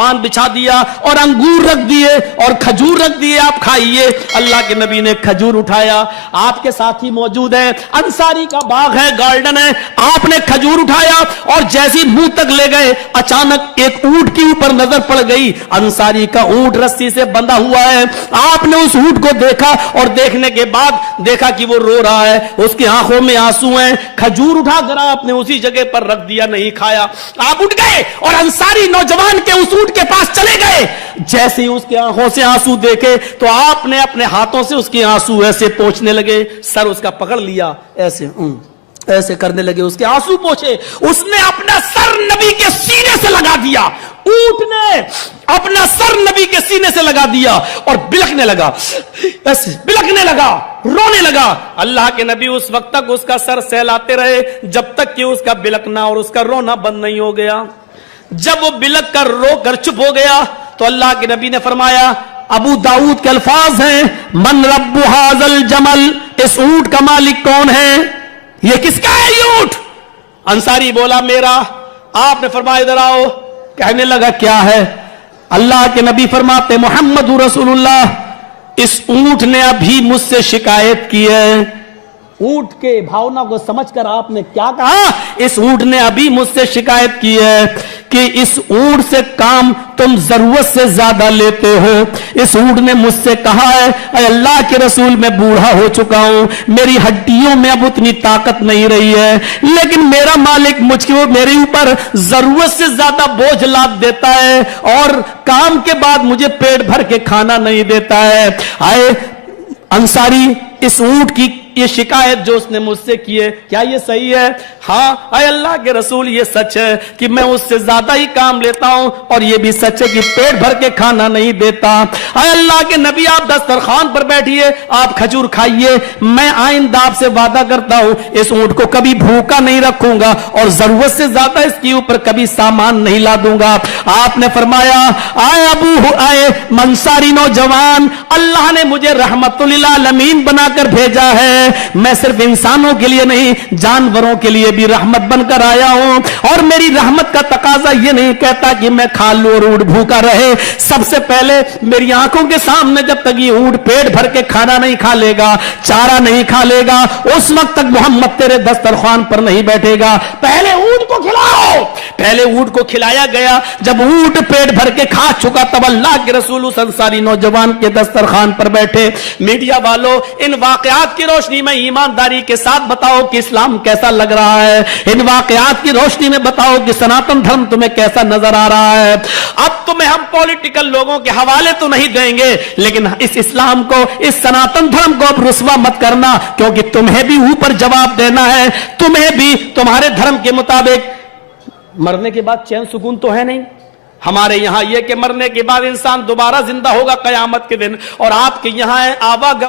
दस्तरखान बिछा दिया और अंगूर रख दिए और खजूर रख दिए, आप खाइए। अल्लाह के नबी ने खजूर उठाया, आपके साथी मौजूद है, अंसारी का बाग है, गार्डन है, आपने खजूर उठाया और जैसी मुंह तक ले गए, अचानक एक ऊंट के ऊपर नजर पड़ गई। अंसारी का ऊंट रस्सी से बंधा हुआ है। आपने उस ऊंट को देखा और देखने के बाद देखा कि वो रो रहा है, उसकी आंखों में आंसू हैं। खजूर उठाकर आपने उसी जगह पर रख दिया, नहीं खाया। आप उठ गए और अंसारी नौजवान के उस ऊंट के पास चले गए। जैसे ही उसके आंखों से आंसू देखे तो आपने अपने हाथों से उसके आंसू ऐसे पोंछने लगे, सर उसका पकड़ लिया, ऐसे ऐसे करने लगे, उसके आंसू पोंछे। उसने अपना सर नबी के सीने से लगा दिया, ऊंट ने अपना सर नबी के सीने से लगा दिया और बिलखने लगा, ऐसे बिलखने लगा, रोने लगा। अल्लाह के नबी उस वक्त तक उसका सर सहलाते रहे जब तक कि उसका बिलखना और उसका रोना बंद नहीं हो गया। जब वो बिलख कर रो कर चुप हो गया तो अल्लाह के नबी ने फरमाया, अबू दाऊद के अल्फाज हैं, मन रब्बु हाज़ल जमल, इस ऊंट का मालिक कौन है? ये किसका है ये ऊंट? अंसारी बोला मेरा। आपने फरमाया इधर आओ। कहने लगा क्या है? अल्लाह के नबी फरमाते मोहम्मद रसूलुल्लाह, इस ऊंट ने अभी मुझसे शिकायत की है। ऊंट के भावना को समझकर आपने क्या कहा? इस ऊंट ने अभी मुझसे शिकायत की है कि इस ऊंट से काम तुम जरूरत से ज्यादा लेते हो। इस ऊंट ने मुझसे कहा है, अल्लाह के रसूल मैं बूढ़ा हो चुका हूं, मेरी हड्डियों में अब उतनी ताकत नहीं रही है, लेकिन मेरा मालिक मुझको मेरे ऊपर जरूरत से ज्यादा बोझ लाद देता है और काम के बाद मुझे पेट भर के खाना नहीं देता है। आए अंसारी, इस ऊंट की ये शिकायत जो उसने मुझसे की है, क्या ये सही है? हाँ, अय अल्लाह के रसूल, ये सच है कि मैं उससे ज्यादा ही काम लेता हूं और ये भी सच है कि पेट भर के खाना नहीं देता। अय अल्लाह के नबी, आप दस्तरखान पर बैठिए, आप खजूर खाइए, मैं आइंदा आपसे वादा करता हूं इस ऊंट को कभी भूखा नहीं रखूंगा और जरूरत से ज्यादा इसके ऊपर कभी सामान नहीं ला दूंगा। आपने फरमाया, आए अबू, आए मंसारी नौजवान, अल्लाह ने मुझे रहमतुल लिल आलमीन बनाकर भेजा है। मैं सिर्फ इंसानों के लिए नहीं, जानवरों के लिए भी रहमत बनकर आया हूं और मेरी रहमत का तकाजा यह नहीं कहता कि मैं खा लूं और ऊंट भूखा रहे। सबसे पहले मेरी आंखों के सामने जब तक ये ऊंट पेट भर के खाना नहीं खा लेगा, चारा नहीं खा लेगा, उस वक्त तक मोहम्मद तेरे दस्तरखान पर नहीं बैठेगा। पहले ऊंट को खिलाओ। पहले ऊंट को खिलाया गया। जब ऊंट पेट भर के खा चुका तब अल्लाह के रसूल उस अंसारी नौजवान के दस्तरखान पर बैठे। मीडिया वालों, इन वाकयात की रोशनी में ईमानदारी के साथ बताओ कि इस्लाम कैसा लग रहा है। इन वाकयात की रोशनी में बताओ कि सनातन धर्म तुम्हें कैसा नजर आ रहा है। अब तुम्हें हम पॉलिटिकल लोगों के हवाले तो नहीं देंगे, लेकिन इस इस्लाम को, इस सनातन धर्म को अब रुस्वा मत करना, क्योंकि तुम्हें भी ऊपर जवाब देना है। तुम्हें भी तुम्हारे धर्म के मुताबिक मरने के बाद चैन सुकून तो है नहीं। हमारे यहां यह कि मरने के बाद इंसान दोबारा जिंदा होगा कयामत के दिन, और आपके यहां है आवागम।